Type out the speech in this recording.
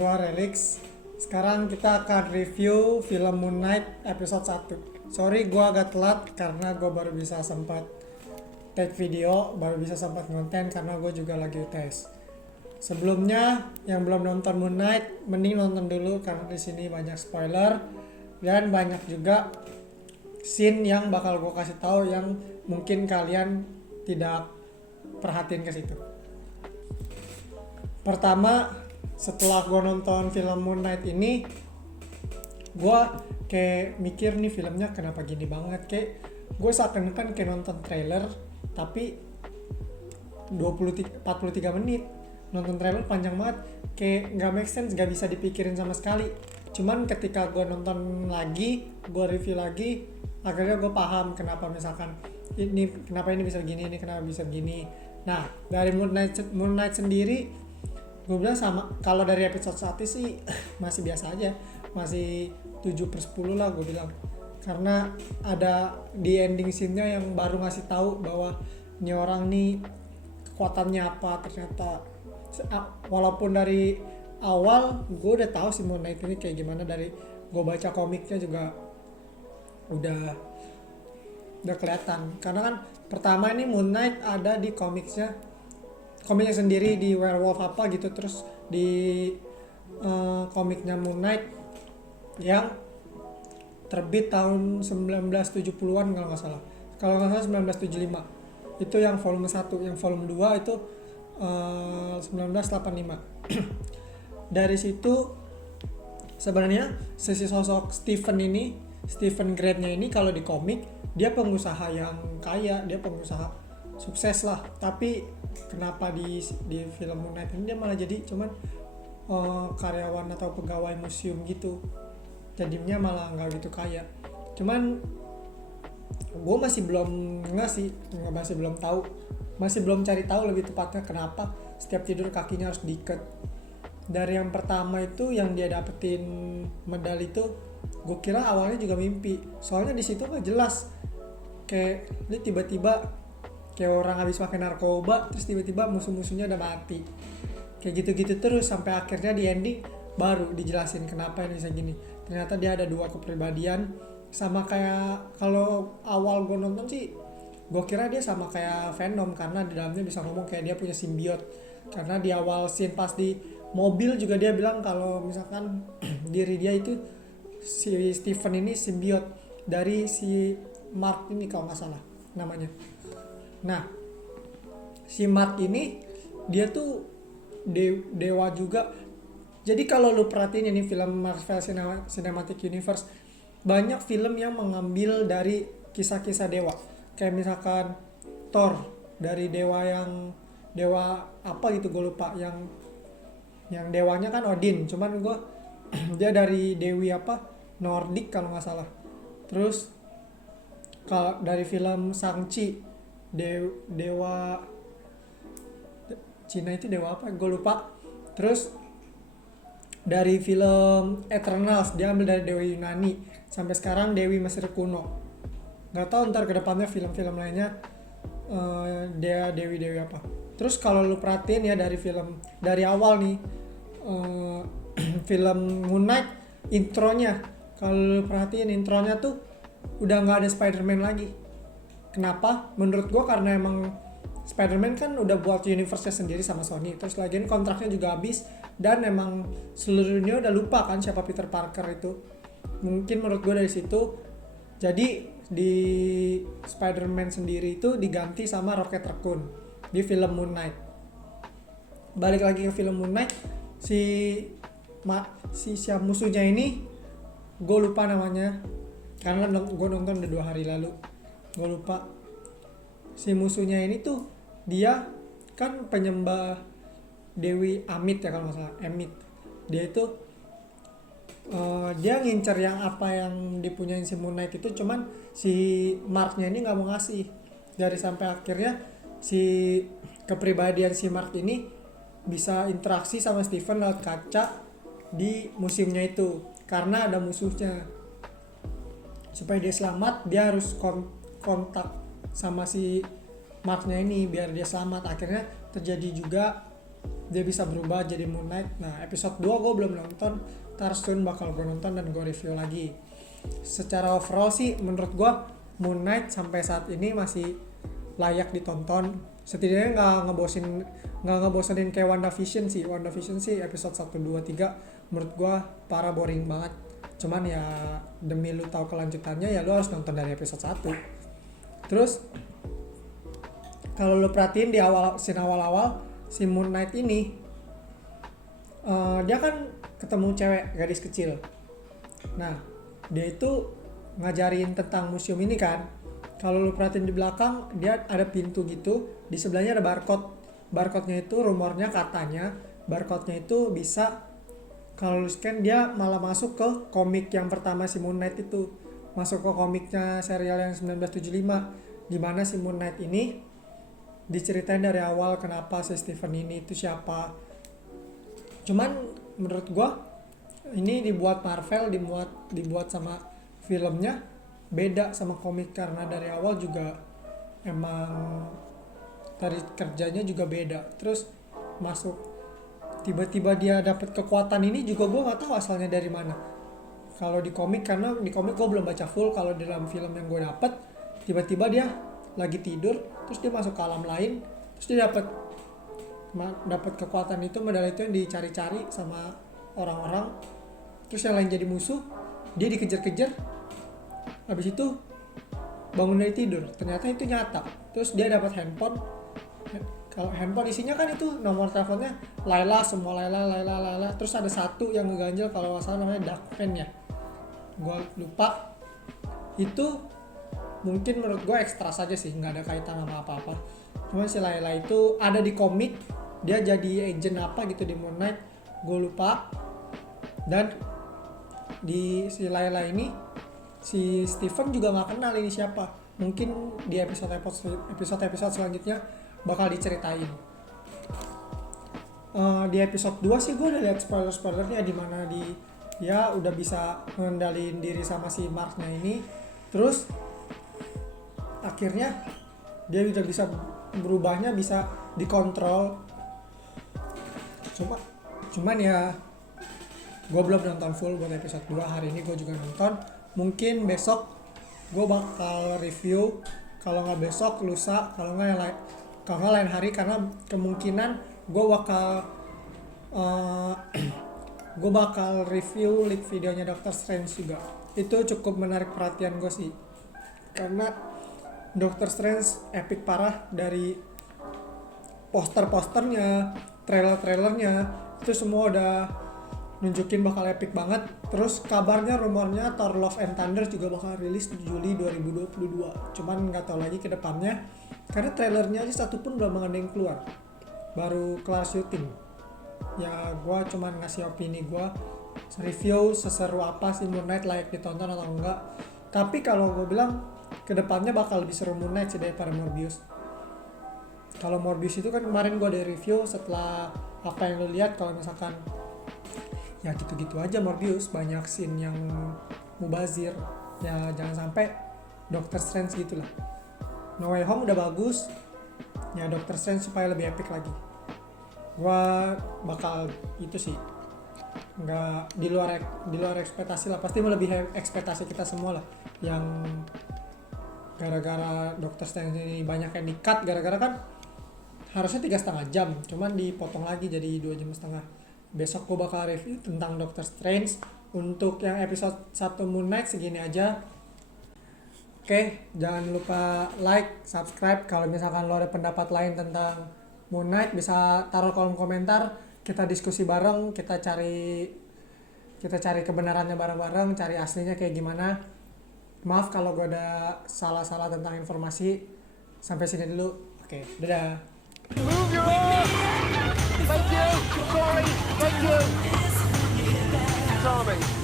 gua Relix. Sekarang kita akan review film Moon Knight episode 1. Sorry gua agak telat karena gua baru bisa sempat take video, baru bisa sempat ngonten karena gua juga lagi UTS. Sebelumnya yang belum nonton Moon Knight, mending nonton dulu karena di sini banyak spoiler dan banyak juga scene yang bakal gua kasih tahu yang mungkin kalian tidak perhatiin ke situ. Pertama, setelah gue nonton film Moon Knight ini, gue kayak mikir nih filmnya kenapa gini banget. Kayak gue seakan-akan kayak nonton trailer tapi 43 menit. Nonton trailer panjang banget, kayak gak make sense, gak bisa dipikirin sama sekali. Cuman ketika gue nonton lagi, gue review lagi, akhirnya gue paham kenapa misalkan kenapa ini bisa begini, ini kenapa bisa begini. Nah, dari Moon Knight sendiri, gue bilang sama, kalau dari episode 1 sih masih biasa aja, masih 7/10 lah gue bilang, karena ada di ending scene-nya yang baru ngasih tahu bahwa ini orang nih kekuatannya apa. Ternyata walaupun dari awal gue udah tahu si Moon Knight ini kayak gimana, dari gue baca komiknya juga udah kelihatan, karena kan pertama ini Moon Knight ada di komiknya sendiri di werewolf apa gitu, terus di komiknya Moon Knight yang terbit tahun 1970-an kalau nggak salah 1975, itu yang volume 1. Yang volume 2 itu 1985. Dari situ sebenarnya sisi sosok Stephen Grant-nya ini kalau di komik dia pengusaha yang kaya, dia pengusaha sukses lah, tapi kenapa di film Moon Knight ini dia malah jadi cuman karyawan atau pegawai museum gitu, jadinya malah nggak gitu kaya. Cuman gue masih belum cari tahu lebih tepatnya kenapa setiap tidur kakinya harus diikat. Dari yang pertama itu yang dia dapetin medali itu, gue kira awalnya juga mimpi, soalnya di situ nggak jelas, kayak dia tiba-tiba kayak orang habis pakai narkoba, terus tiba-tiba musuh-musuhnya udah mati, kayak gitu-gitu terus sampai akhirnya di ending baru dijelasin kenapa ini bisa gini. Ternyata dia ada 2 kepribadian, sama kayak kalau awal gue nonton sih gue kira dia sama kayak Venom karena di dalamnya bisa ngomong kayak dia punya simbiot, karena di awal scene pas di mobil juga dia bilang kalau misalkan diri dia itu si Stephen ini simbiot dari si Mark ini kalau nggak salah namanya. Nah, si Mark ini dia tuh dewa juga. Jadi kalau lu perhatiin ini film Marvel Cinematic Universe, banyak film yang mengambil dari kisah-kisah dewa. Kayak misalkan Thor, dari dewa apa gitu gue lupa, yang dewanya kan Odin, cuman gue dia dari dewi apa Nordik kalau nggak salah. Terus kalau dari film Shang-Chi, dewa Cina itu dewa apa gue lupa. Terus dari film Eternals dia ambil dari dewa Yunani, sampai sekarang dewi Mesir kuno. Nggak tahu ntar kedepannya film-film lainnya dia dewi apa. Terus kalau lu perhatiin ya dari awal nih film Moon Knight intronya, kalau lu perhatiin intronya tuh udah nggak ada Spider-Man lagi. Kenapa? Menurut gue karena emang Spider-Man kan udah buat universe-nya sendiri sama Sony, terus lagian kontraknya juga habis, dan emang seluruh dunia udah lupa kan siapa Peter Parker itu. Mungkin menurut gue dari situ, jadi di Spider-Man sendiri itu diganti sama Rocket Raccoon di film Moon Knight. Balik lagi ke film Moon Knight, si musuhnya ini gue lupa namanya karena gue nonton udah 2 hari lalu, gue lupa. Si musuhnya ini tuh dia kan penyembah Dewi Amit ya kalau nggak salah, Amit. Dia itu dia ngincer yang apa yang dipunyain si Moon Knight itu, cuman si Marknya ini nggak mau ngasih. Dari sampai akhirnya si kepribadian si Mark ini bisa interaksi sama Stephen lewat kaca di museumnya itu, karena ada musuhnya. Supaya dia selamat, dia harus kontak sama si Marknya ini biar dia selamat. Akhirnya terjadi juga dia bisa berubah jadi Moon Knight. Nah episode 2 gue belum nonton, ntar soon bakal gue nonton dan gue review lagi. Secara overall sih menurut gue Moon Knight sampai saat ini masih layak ditonton, setidaknya nggak ngebosenin kayak WandaVision sih. WandaVision sih episode 1, 2, 3 menurut gue parah boring banget. Cuman ya demi lu tahu kelanjutannya ya lu harus nonton dari episode 1. Terus kalau lu perhatiin di awal-awal si Moon Knight ini dia kan ketemu cewek gadis kecil. Nah dia itu ngajarin tentang museum ini kan. Kalau lu perhatiin di belakang dia ada pintu gitu, di sebelahnya ada barcode-nya itu rumornya katanya barcode-nya itu bisa kalau lu scan dia malah masuk ke komik yang pertama si Moon Knight itu, masuk ke komiknya serial yang 1975, di mana si Moon Knight ini diceritain dari awal kenapa si Stephen ini itu siapa. Cuman menurut gua ini dibuat Marvel, dibuat sama filmnya beda sama komik, karena dari awal juga emang dari kerjanya juga beda. Terus masuk tiba-tiba dia dapat kekuatan ini juga gue nggak tahu asalnya dari mana. Kalau di komik, karena di komik gue belum baca full, kalau di dalam film yang gue dapet tiba-tiba dia lagi tidur terus dia masuk ke alam lain, terus dia dapat kekuatan itu, medali itu yang dicari-cari sama orang-orang, terus yang lain jadi musuh, dia dikejar-kejar. Habis itu bangun dari tidur, ternyata itu nyata. Terus dia dapat handphone. Kalau handphone isinya kan itu nomor teleponnya Layla, semua Layla. Terus ada satu yang ngeganjel kalau nggak salah namanya Dark Pen ya. Gue lupa. Itu mungkin menurut gue ekstra saja sih, nggak ada kaitan sama apa-apa. Cuman si Layla itu ada di komik, dia jadi agent apa gitu di Moon Knight, gue lupa. Dan di si Layla ini si Stephen juga nggak kenal ini siapa. Mungkin di episode selanjutnya bakal diceritain. Di episode 2 sih gue udah lihat spoilernya, di mana dia udah bisa mengendaliin diri sama si Marknya ini. Terus akhirnya dia udah bisa berubahnya, bisa dikontrol. Cuman ya gue belum nonton full buat episode 2. Hari ini gue juga nonton. Mungkin besok gue bakal review, kalau nggak besok lusa, kalau nggak lain hari, karena kemungkinan gue bakal review leak videonya Doctor Strange juga. Itu cukup menarik perhatian gue sih, karena Doctor Strange epic parah. Dari posternya, trailernya itu semua udah nunjukin bakal epic banget. Terus kabarnya, rumornya Thor Love and Thunder juga bakal rilis di Juli 2022. Cuman nggak tahu lagi ke depannya, karena trailernya aja satu pun belum ada yang keluar, baru kelar syuting. Ya gua cuman ngasih opini gua, review seseru apa sih Moon Knight, layak ditonton atau enggak. Tapi kalau gua bilang ke depannya bakal lebih seru Moon Knight sih daripada Morbius. Kalau Morbius itu kan kemarin gua ada review setelah apa yang lu lihat. Kalau misalkan ya gitu-gitu aja Morbius, banyak scene yang mubazir, ya jangan sampai Doctor Strange gitulah. No Way Home udah bagus, ya Doctor Strange supaya lebih epic lagi. Gua bakal itu sih, nggak di luar ekspektasi lah, pasti melebihi ekspektasi kita semua lah. Yang gara-gara Doctor Strange ini banyak yang di-cut, gara-gara kan harusnya 3,5 jam, cuman dipotong lagi jadi 2,5 jam. Besok gue bakal review tentang Doctor Strange. Untuk yang episode 1 Moon Knight segini aja. Oke, jangan lupa like, subscribe. Kalau misalkan lo ada pendapat lain tentang Moon Knight, bisa taruh kolom komentar. Kita diskusi bareng, kita cari kebenarannya bareng-bareng, cari aslinya kayak gimana. Maaf kalau gue ada salah-salah tentang informasi. Sampai sini dulu. Oke, dadah. Move your arm! Thank you! Sorry! Thank you! Tommy!